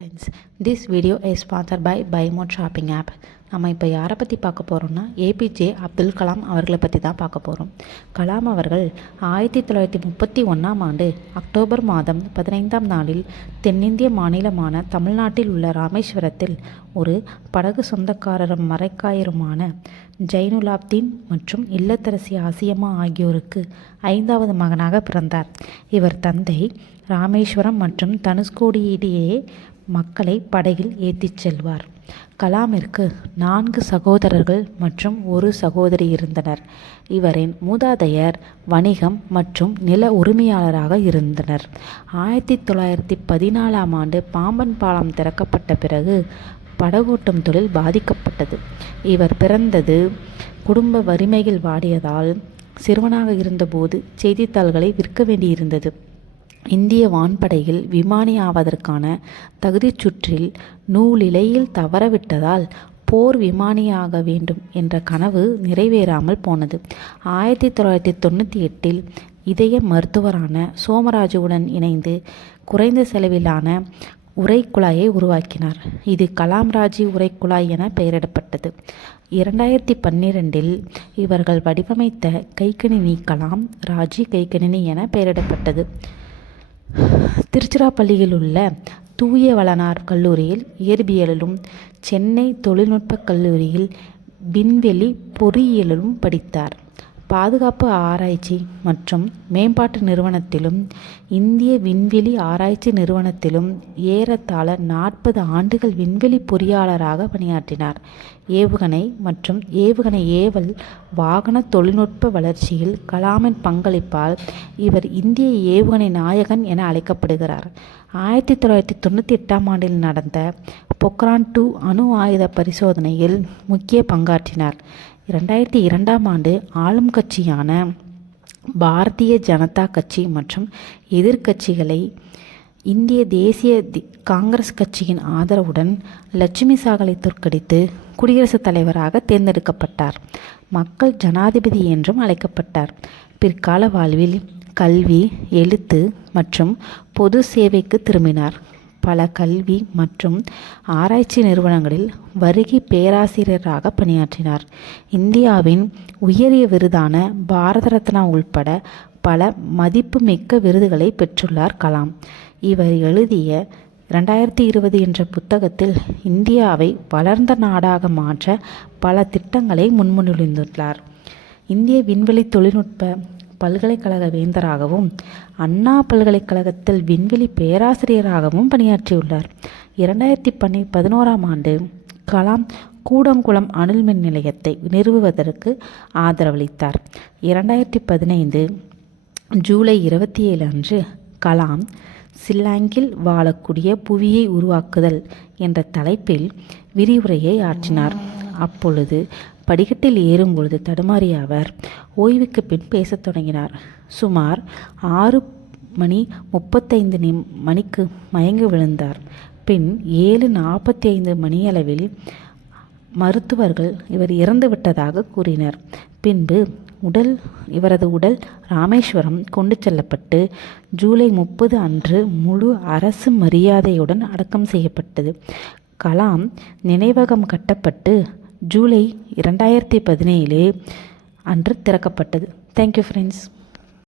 Friends, this video is sponsored by BuyMode shopping app. நம்ம இப்போ யாரை பற்றி பார்க்க போகிறோம்னா ஏபிஜே அப்துல் கலாம் அவர்களை பற்றி தான் பார்க்க போகிறோம். கலாம் அவர்கள் 1931ஆம் ஆண்டு அக்டோபர் மாதம் 15ஆம் நாளில் தென்னிந்திய மாநிலமான தமிழ்நாட்டில் உள்ள ராமேஸ்வரத்தில் ஒரு படகு சொந்தக்காரரும் மரைக்காயருமான ஜைனுலாப்தீன் மற்றும் இல்லத்தரசி ஆசியம்மா ஆகியோருக்கு 5வது மகனாக பிறந்தார். இவர் தந்தை ராமேஸ்வரம் மற்றும் தனுஷ்கோடியிடையே மக்களை படகில் ஏற்றிச் செல்வார். கலாமிற்கு 4 சகோதரர்கள் மற்றும் ஒரு சகோதரி இருந்தனர். இவரின் மூதாதையர் வணிகம் மற்றும் நில உரிமையாளராக இருந்தனர். 1914ஆம் ஆண்டு பாம்பன் பாலம் திறக்கப்பட்ட பிறகு படகோட்டும் தொழில் பாதிக்கப்பட்டது. இவர் பிறந்தது குடும்ப வறுமையில் வாடியதால் சிறுவனாக இருந்தபோது செய்தித்தாள்களை விற்க வேண்டியிருந்தது. இந்திய வான்படையில் விமானி ஆவதற்கான தகுதிச் சுற்றில் நூலிழையில் தவறவிட்டதால் போர் விமானியாக வேண்டும் என்ற கனவு நிறைவேறாமல் போனது. 1998இல் இதய மருத்துவரான சோமராஜுவுடன் இணைந்து குறைந்த செலவிலான உரைக்குழாயை உருவாக்கினார். இது கலாம் ராஜி உரைக்குழாய் என பெயரிடப்பட்டது. 2012இல் இவர்கள் வடிவமைத்த கைக்கணினி கலாம் ராஜி கைக்கணினி என பெயரிடப்பட்டது. திருச்சிராப்பள்ளியில் உள்ள தூய வளனார் கல்லூரியில் இயற்பியலிலும் சென்னை தொழில்நுட்பக் கல்லூரியில் விண்வெளி பொறியியலிலும் படித்தார். பாதுகாப்பு ஆராய்ச்சி மற்றும் மேம்பாட்டு நிறுவனத்திலும் இந்திய விண்வெளி ஆராய்ச்சி நிறுவனத்திலும் ஏறத்தாழ 40 ஆண்டுகள் விண்வெளி பொறியாளராக பணியாற்றினார். ஏவுகணை மற்றும் ஏவுகணை ஏவல் வாகன தொழில்நுட்ப வளர்ச்சியில் கலாமின் பங்களிப்பால் இவர் இந்திய ஏவுகணை நாயகன் என அழைக்கப்படுகிறார். 1998ஆம் ஆண்டில் நடந்த பொக்ரான் 2 அணு ஆயுத பரிசோதனையில் முக்கிய பங்காற்றினார். 2002ஆம் ஆண்டு ஆளும் கட்சியான பாரதிய ஜனதா கட்சி மற்றும் எதிர்க்கட்சிகளை இந்திய தேசிய காங்கிரஸ் கட்சியின் ஆதரவுடன் லட்சுமி சாகலை தோற்கடித்து குடியரசுத் தலைவராக தேர்ந்தெடுக்கப்பட்டார். மக்கள் ஜனாதிபதி என்றும் அழைக்கப்பட்டார். பிற்கால வாழ்வில் கல்வி, எழுத்து மற்றும் பொது சேவைக்கு திரும்பினார். பல கல்வி மற்றும் ஆராய்ச்சி நிறுவனங்களில் வருகை பேராசிரியராக பணியாற்றினார். இந்தியாவின் உயரிய விருதான பாரத ரத்னா உள்பட பல மதிப்புமிக்க விருதுகளை பெற்றுள்ளார் கலாம். இவர் எழுதிய 2020 என்ற புத்தகத்தில் இந்தியாவை வளர்ந்த நாடாக மாற்ற பல திட்டங்களை முன்மொழிந்துள்ளார். இந்திய விண்வெளி தொழில்நுட்ப பல்கலைக்கழக வேந்தராகவும் அண்ணா பல்கலைக்கழகத்தில் விண்வெளி பேராசிரியராகவும் பணியாற்றியுள்ளார். 2011ஆம் ஆண்டு கலாம் கூடங்குளம் அணுல் மின் நிலையத்தை நிறுவுவதற்கு ஆதரவளித்தார். 2015 ஜூலை 27 அன்று கலாம் ஷில்லாங்கில் வாழக்கூடிய புவியை உருவாக்குதல் என்ற தலைப்பில் விரிவுரையை ஆற்றினார். அப்பொழுது படிக்கட்டில் ஏறும்பொழுது தடுமாறிய அவர் ஓய்வுக்கு பின் பேசத் தொடங்கினார். சுமார் 6:35 மணிக்கு மயங்கி விழுந்தார். பின் 7:45 மணியளவில் மருத்துவர்கள் இவர் இறந்துவிட்டதாக கூறினர். பின்பு இவரது உடல் ராமேஸ்வரம் கொண்டு செல்லப்பட்டு ஜூலை 30 அன்று முழு அரசு மரியாதையுடன் அடக்கம் செய்யப்பட்டது. கலாம் நினைவகம் கட்டப்பட்டு ஜூலை 2017 அன்று திறக்கப்பட்டது. Thank you friends.